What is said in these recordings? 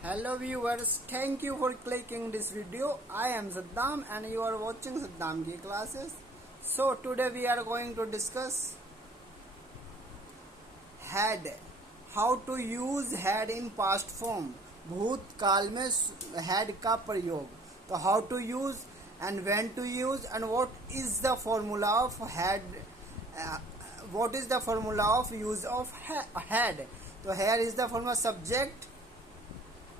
Hello viewers, thank you for clicking this video. I am Saddam and you are watching Saddam Ki classes. So today we are going to discuss had. How to use had in past form. भूतकाल में had का प्रयोग. तो how to use and when to use and what is the formula of had. What is the formula of use of had. So here is the formula subject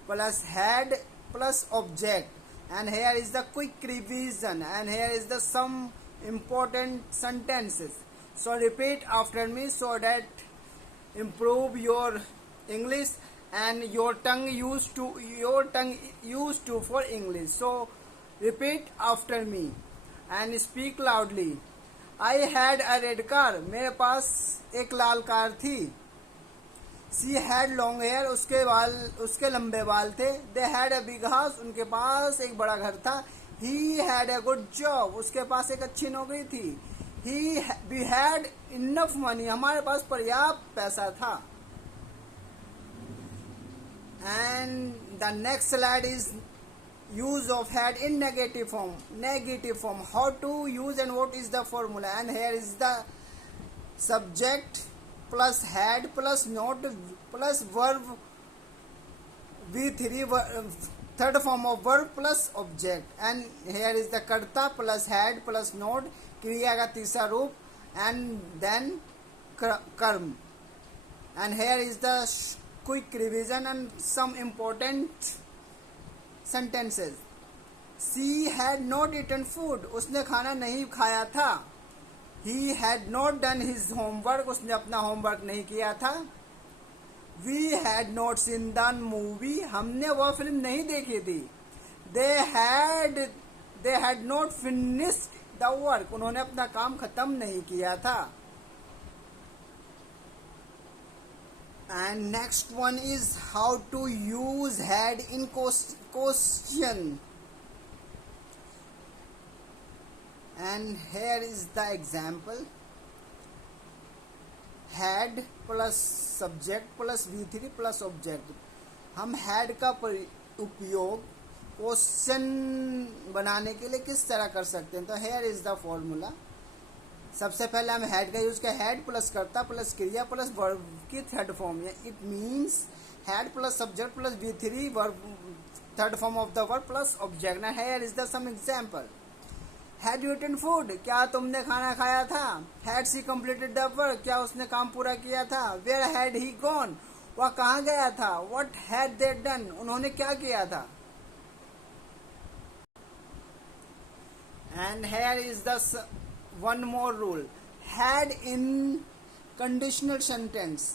plus had plus object, and here is the quick revision, and here is the some important sentences. So repeat after me so that improve your English and your tongue used to for English. So repeat after me and speak loudly. I had a red car. मेरे पास एक लाल car थी. She had long hair. उसके लंबे बाल थे. They had a big house. उनके पास एक बड़ा घर था. He had a good job. उसके पास एक अच्छी नौकरी थी. We had enough money. हमारे पास पर्याप्त पैसा था. And the next slide is use of had in negative form. How to use and what is the formula, and here is the subject plus had plus not plus verb v3 third form of verb plus object, and here is the karta plus had plus not क्रिया का तीसरा रूप, and then कर्म, and here is the quick revision and some important sentences. She had not eaten food. उसने खाना नहीं खाया था. He had not done his homework. उसने अपना होमवर्क नहीं किया था. We had not seen the movie. हमने वह फिल्म नहीं देखी थी. They had not finished the work. उन्होंने अपना काम खत्म नहीं किया था. And next one is how to use had in question. And here is the example. Had plus subject plus v3 plus object. हम had का उपयोग क्वेश्चन बनाने के लिए किस तरह कर सकते हैं. तो here is the formula. सबसे पहले हम हैड का यूज किया. हैड प्लस कर्ता प्लस क्रिया प्लस वर्ब की third form. It means had plus subject plus v3 verb third form of the verb plus object. Here is the some example. Had you eaten food. क्या तुमने खाना खाया था. Had she completed the work. क्या उसने काम पूरा किया था. Where had he gone. वह कहाँ गया था. What had they done. उन्होंने क्या किया था. And here is the one more rule. Had in conditional sentence.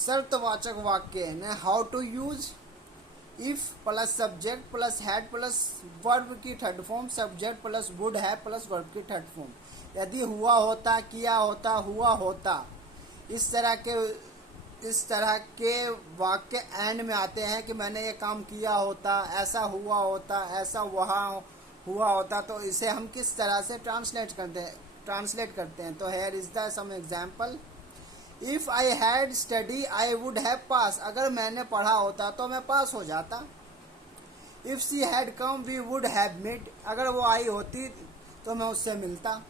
शर्तवाचक वाक्य में how to use. if plus subject plus had plus verb की third form. subject plus would have plus verb की third form. यदि हुआ होता, किया होता, हुआ होता, इस तरह के वाक्य एंड में आते हैं कि मैंने ये काम किया होता, ऐसा हुआ होता, ऐसा वहाँ हुआ होता. तो इसे हम किस तरह से ट्रांसलेट करते हैं. तो here is the some example. If I had study I would have pass. अगर मैंने पढ़ा होता तो मैं पास हो जाता. If she had come we would have met. अगर वो आई होती तो मैं उससे मिलता.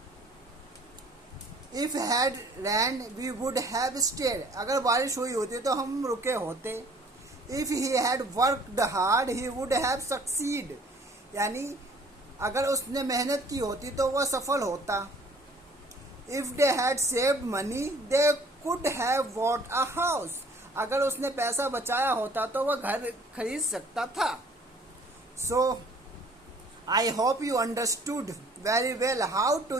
If had rain we would have stayed. अगर बारिश हुई होती तो हम रुके होते. If he had worked hard he would have succeed. यानी अगर उसने मेहनत की होती तो वह सफल होता. If they had saved money they could have bought a house. अगर उसने पैसा बचाया होता तो वह घर खरीद सकता था. So I hope you understood very well how to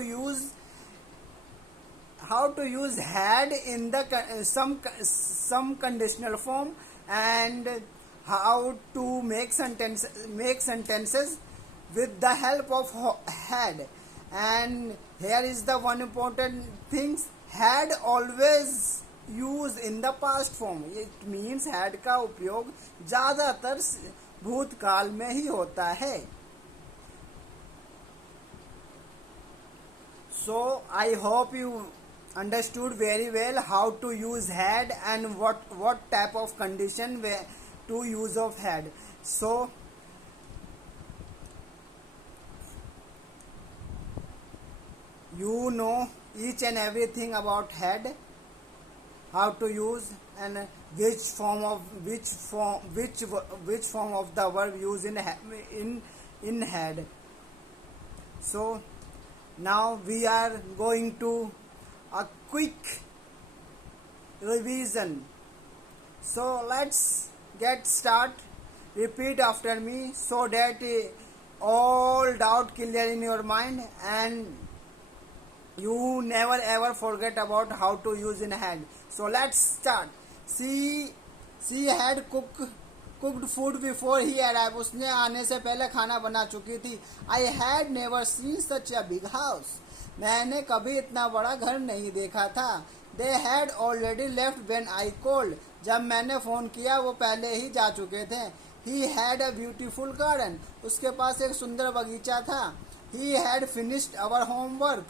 use had in the some conditional form and how to make sentences with the help of had. And here is the one important thing. Had always used in the past form. It means had का उपयोग ज्यादातर भूतकाल में ही होता है. So I hope you understood very well how to use had and what type of condition to use of had. So you know each and everything about had, how to use, and which form of the verb used in had. So now we are going to a quick revision. So let's get start. Repeat after me so that all doubt clear in your mind and you never ever forget about how to use in had. So let's start. She had cooked food before he arrived. उसने आने से पहले खाना बना चुकी थी. I had never seen such a big house. मैंने कभी इतना बड़ा घर नहीं देखा था. They had already left when I called. जब मैंने फ़ोन किया वो पहले ही जा चुके थे. He had a beautiful garden. उसके पास एक सुंदर बगीचा था. He had finished our homework.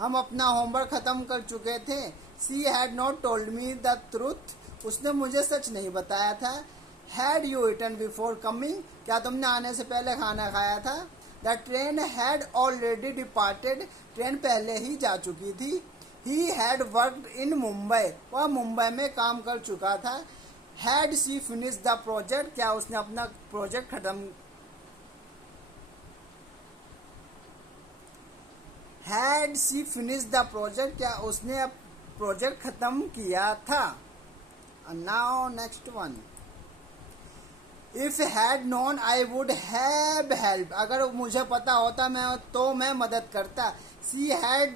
हम अपना होमवर्क ख़त्म कर चुके थे. She had not told me the truth. उसने मुझे सच नहीं बताया था. Had you eaten before coming? क्या तुमने आने से पहले खाना खाया था? The train had already departed. Train पहले ही जा चुकी थी. He had worked in Mumbai. वह मुंबई में काम कर चुका था. Had she finished the project? क्या उसने अपना प्रोजेक्ट खत्म Had she finished the project? क्या उसने प्रोजेक्ट खत्म किया था? And now next one. If had known I would have helped. अगर मुझे पता होता मैं मदद करता. She had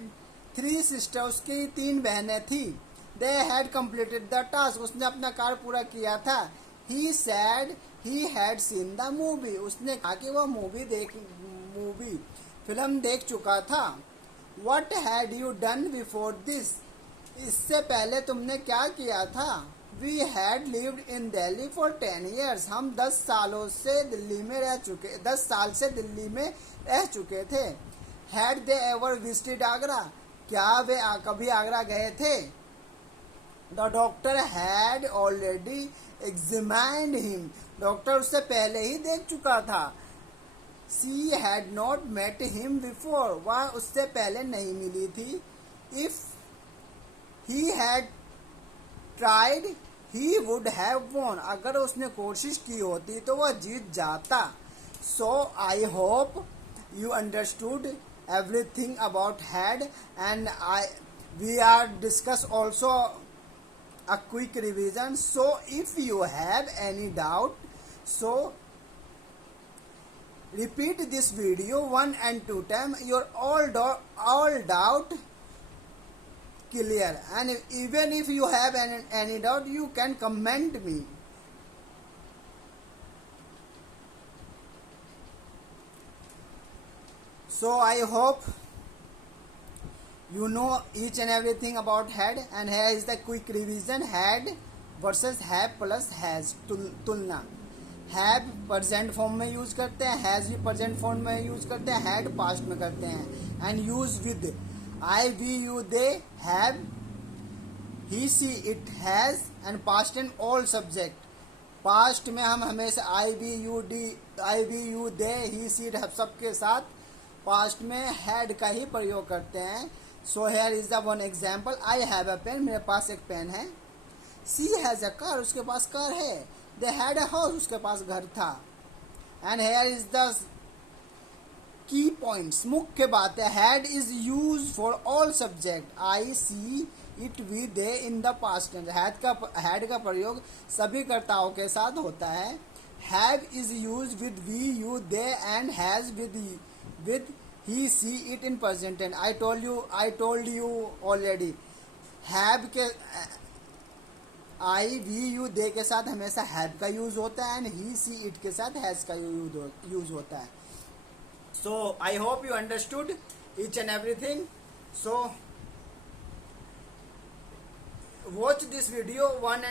3 sisters. उसकी 3 बहनें थी. They had completed the task. उसने अपना कार्य पूरा किया था. He said he had seen the movie. उसने कहा कि वह फिल्म देख चुका था. What had you done before this? इससे पहले तुमने क्या किया था? We had lived in Delhi for 10 years. हम 10 साल से दिल्ली में रह चुके थे. Had they ever visited Agra? क्या वे कभी आगरा गए थे? The doctor had already examined him. Doctor उससे पहले ही देख चुका था. She had not met him before. वह उससे पहले नहीं मिली थी. If he had tried, he would have won. अगर उसने कोशिश की होती तो वह जीत जाता. So I hope you understood everything about had, and we are discuss also a quick revision. So if you have any doubt, so repeat this video 1 and 2 times. Your all doubt clear, and even if you have any doubt, you can comment me. So I hope you know each and everything about had, and here is the quick revision. Had versus have plus has तुलना. Have present form में use करते हैं. Has भी present form में use करते हैं. Had passed में करते हैं. And use with I we you they have he she it has and past and all subject. Past में हम हमेशा I we you they he she it सबके साथ पास्ट में हैड का ही प्रयोग करते हैं. So here is the one example. I have a pen. मेरे पास एक पेन है. She has a car. उसके पास कार है. They had a house. उसके पास घर था. And here is the key points. मुख्य बात है. Had is used for all subject. I see it we they in the past tense. had का प्रयोग सभी कर्ताओं के साथ होता है. Have is used with we you they and has with he she it in present tense. I told you already. Have के आई we you दे के साथ हमेशा हैव का यूज होता है. एंड ही सी इट के साथ हैज का यूज होता है. So I hope you understood each and everything. So watch this video 1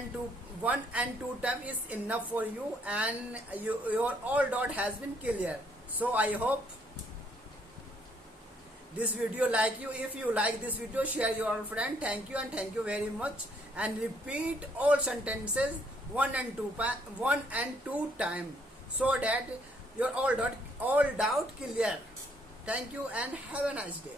and 2 time is enough for you, and your all doubt has been clear. So I hope this video like you. If you like this video, share your friend. Thank you, and thank you very much. And repeat all sentences one and two time, so that your all doubt clear. Thank you and have a nice day.